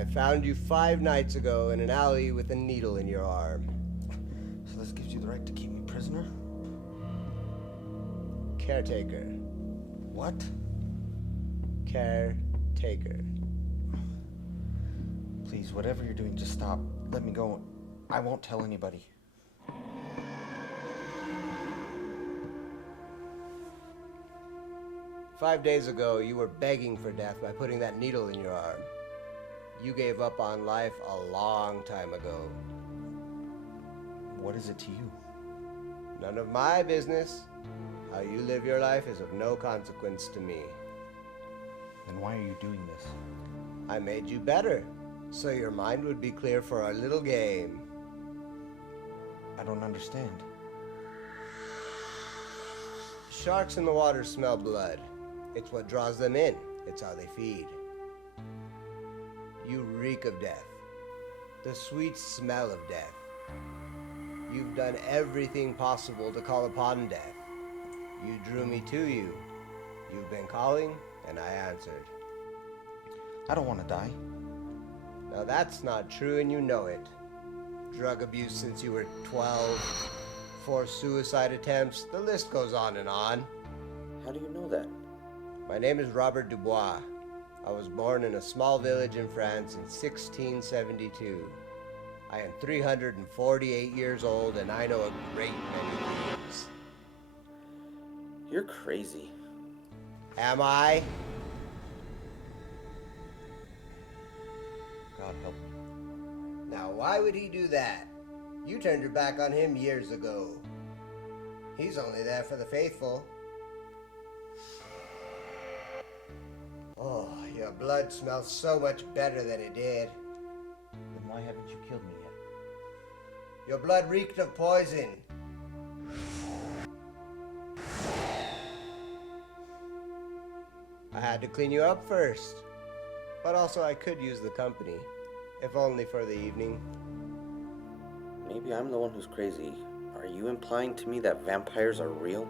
I found you 5 nights ago in an alley with a needle in your arm. So this gives you the right to keep me prisoner? Caretaker. What? Caretaker. Please, whatever you're doing, just stop. Let me go. I won't tell anybody. "5 days ago, you were begging for death by putting that needle in your arm. You gave up on life a long time ago. What is it to you? None of my business. How you live your life is of no consequence to me. Then why are you doing this? I made you better, so your mind would be clear for our little game." I don't understand. Sharks in the water smell blood. It's what draws them in. It's how they feed. You reek of death. The sweet smell of death. You've done everything possible to call upon death. You drew me to you. You've been calling, and I answered. I don't want to die. Now that's not true, and you know it. Drug abuse since you were 12, 4 suicide attempts, the list goes on and on. How do you know that? My name is Robert Dubois. I was born in a small village in France in 1672. I am 348 years old, and I know a great many things. You're crazy. Am I? God help me. Now, why would he do that? You turned your back on him years ago. He's only there for the faithful. Oh, your blood smells so much better than it did. Then why haven't you killed me yet? Your blood reeked of poison. I had to clean you up first. But also I could use the company, if only for the evening. Maybe I'm the one who's crazy. Are you implying to me that vampires are real?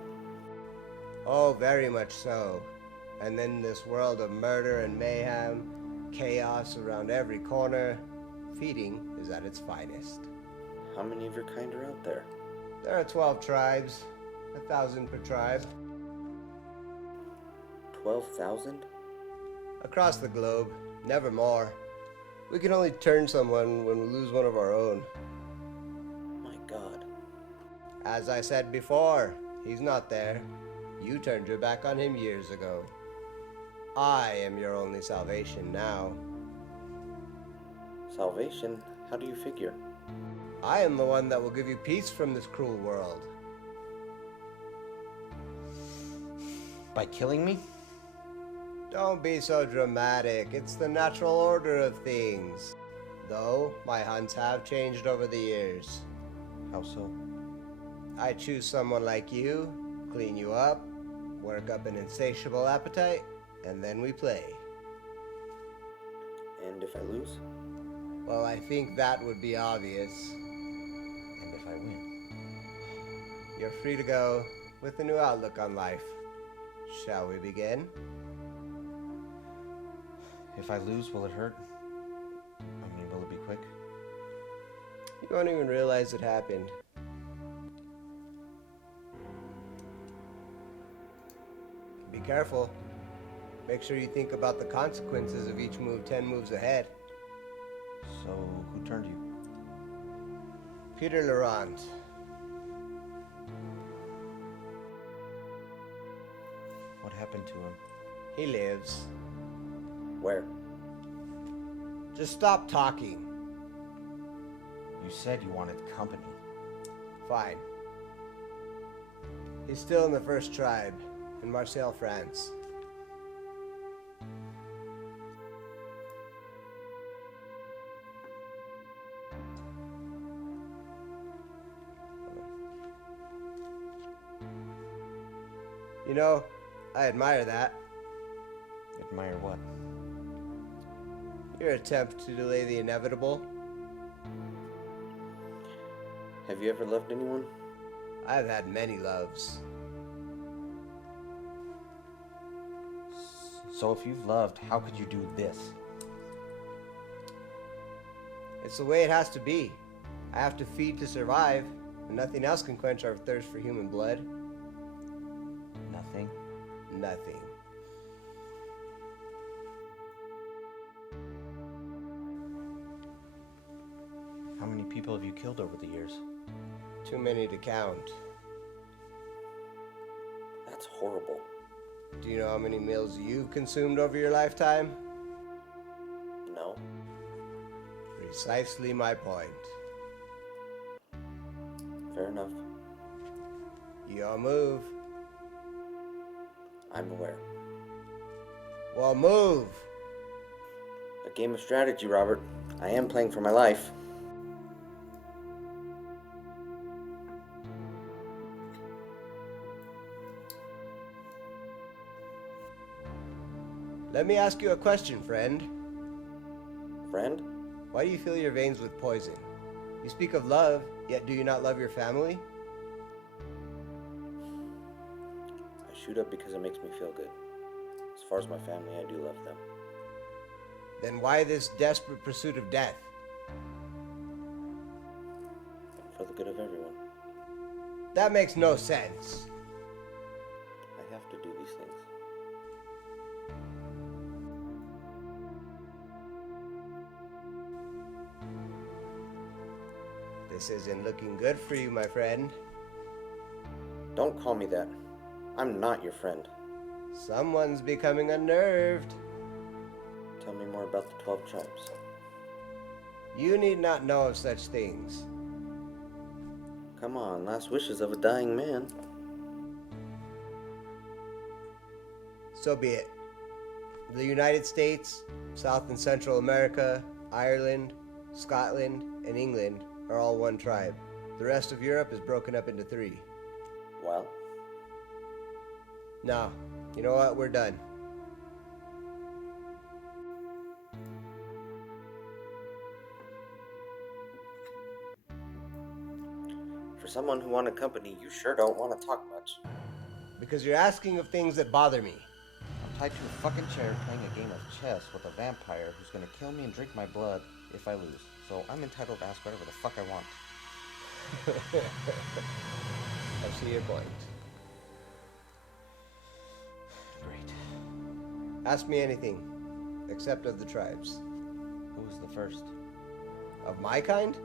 Oh, very much so. And then this world of murder and mayhem, chaos around every corner, feeding is at its finest. How many of your kind are out there? There are 12 tribes, 1,000 per tribe. 12,000? Across the globe, never more. We can only turn someone when we lose one of our own. My God. As I said before, he's not there. You turned your back on him years ago. I am your only salvation now. Salvation? How do you figure? I am the one that will give you peace from this cruel world. By killing me? Don't be so dramatic. It's the natural order of things. Though, my hunts have changed over the years. How so? I choose someone like you, clean you up, work up an insatiable appetite, and then we play. And if I lose? Well, I think that would be obvious. And if I win? You're free to go with a new outlook on life. Shall we begin? If I lose, will it hurt? I mean, will it be quick? You won't even realize it happened. Be careful. Make sure you think about the consequences of each move 10 moves ahead. So, who turned you? Peter Laurent. What happened to him? He lives. Where? Just stop talking. You said you wanted company. Fine. He's still in the first tribe, in Marseille, France. You know, I admire that. Admire what? Your attempt to delay the inevitable. Have you ever loved anyone? I've had many loves. So if you've loved, how could you do this? It's the way it has to be. I have to feed to survive, and nothing else can quench our thirst for human blood. Nothing? Nothing. How many people have you killed over the years? Too many to count. That's horrible. Do you know how many meals you've consumed over your lifetime? No. Precisely my point. Fair enough. Your move. I'm aware. Well, move. A game of strategy, Robert. I am playing for my life. Let me ask you a question, friend. Friend? Why do you fill your veins with poison? You speak of love, yet do you not love your family? I shoot up because it makes me feel good. As far as my family, I do love them. Then why this desperate pursuit of death? For the good of everyone. That makes no sense. I have to do these things. This isn't looking good for you, my friend. Don't call me that. I'm not your friend. Someone's becoming unnerved. Tell me more about the 12 tribes. You need not know of such things. Come on, last wishes of a dying man. So be it. The United States, South and Central America, Ireland, Scotland, and England are all one tribe. The rest of Europe is broken up into 3. Well, No, you know what? We're done. for someone who wanted company, you sure don't want to talk much. Because you're asking of things that bother me. I'm tied to a fucking chair playing a game of chess with a vampire who's gonna kill me and drink my blood if I lose. So I'm entitled to ask whatever the fuck I want. I see your point. Great. Ask me anything, except of the tribes. Who was the first? Of my kind?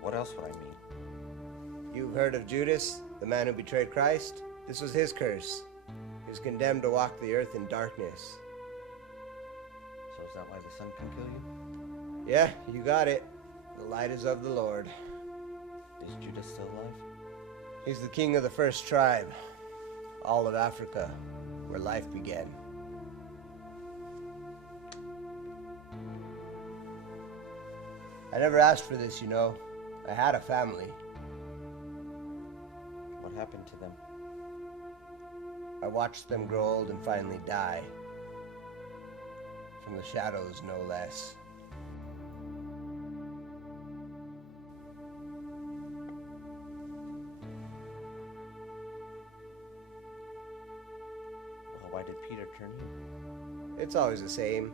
What else would I mean? You've heard of Judas, the man who betrayed Christ? This was his curse. He was condemned to walk the earth in darkness. So is that why the sun can kill you? Yeah, you got it. The light is of the Lord. Is Judas still alive? He's the king of the first tribe, all of Africa, where life began. I never asked for this, you know. I had a family. What happened to them? I watched them grow old and finally die. From the shadows, no less. Well, why did Peter turn you? It's always the same.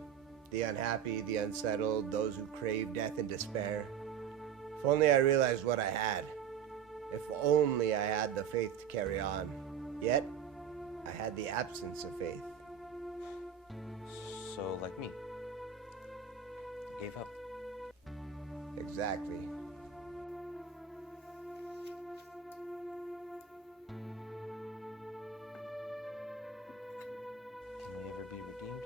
The unhappy, the unsettled, those who crave death and despair. If only I realized what I had. If only I had the faith to carry on. Yet, I had the absence of faith. So, like me. Gave up. Exactly. Can we ever be redeemed?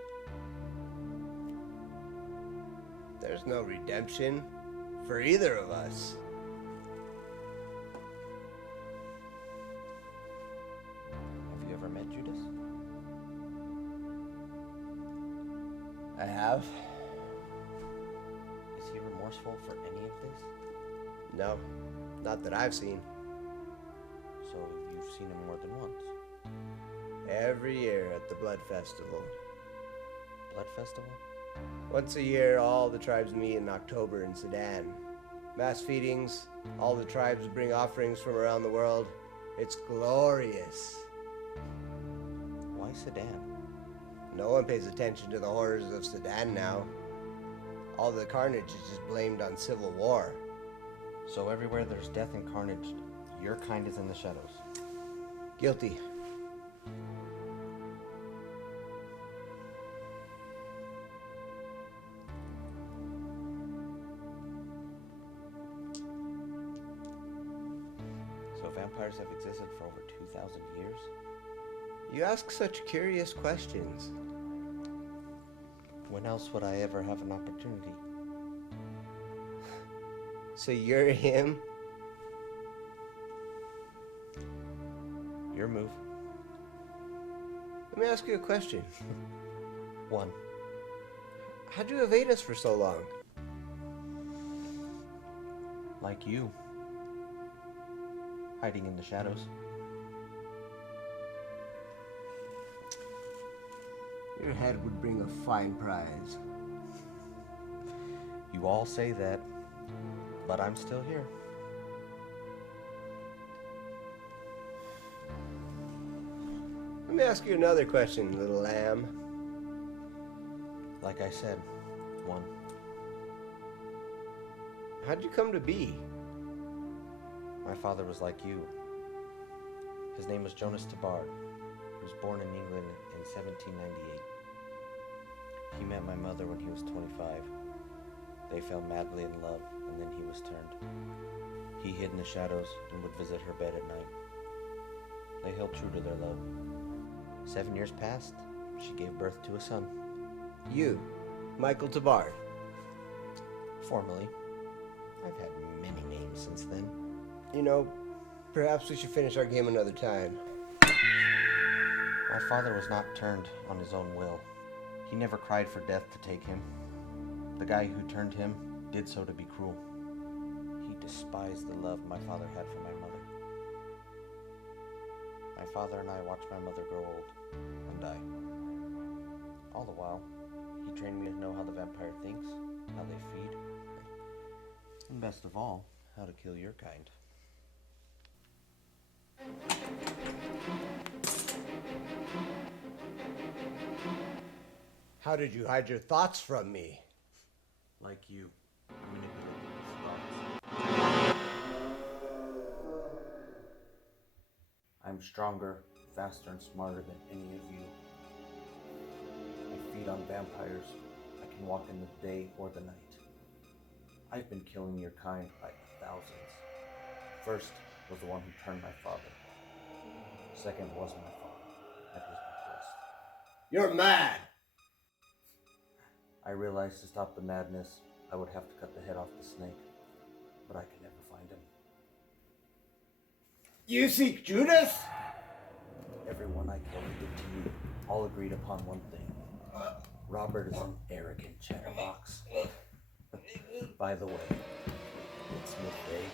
There's no redemption for either of us. Have you ever met Judas? I have? Is he remorseful for any of this? No, not that I've seen. So you've seen him more than once. Every year at the Blood Festival. Blood festival? Once a year, all the tribes meet in October in Sudan. Mass feedings, all the tribes bring offerings from around the world. It's glorious. Why Sudan? No one pays attention to the horrors of Sudan now. All the carnage is just blamed on civil war. So everywhere there's death and carnage, your kind is in the shadows. Guilty. So vampires have existed for over 2,000 years? You ask such curious questions. When else would I ever have an opportunity? So you're him? Your move. Let me ask you a question. 1. How'd you evade us for so long? Like you. Hiding in the shadows. Your head would bring a fine prize. You all say that, but I'm still here. Let me ask you another question, little lamb. Like I said, 1. How'd you come to be? My father was like you. His name was Jonas Tabard. He was born in England in 1798. He met my mother when he was 25. They fell madly in love, and then he was turned. He hid in the shadows and would visit her bed at night. They held true to their love. 7 years passed. She gave birth to a son. You, Michael Tabard. Formally. I've had many names since then. You know, perhaps we should finish our game another time. My father was not turned on his own will. He never cried for death to take him. The guy who turned him did so to be cruel. He despised the love my father had for my mother. My father and I watched my mother grow old and die. All the while, he trained me to know how the vampire thinks, how they feed, and best of all, how to kill your kind. How did you hide your thoughts from me? Like you, I manipulated his thoughts. I'm stronger, faster, and smarter than any of you. I feed on vampires. I can walk in the day or the night. I've been killing your kind by thousands. First was the one who turned my father. Second was my father at his request. You're mad! I realized to stop the madness, I would have to cut the head off the snake, but I could never find him. You seek Judas? Everyone I killed did to you all agreed upon one thing. Robert is an arrogant chatterbox. By the way, it's midday.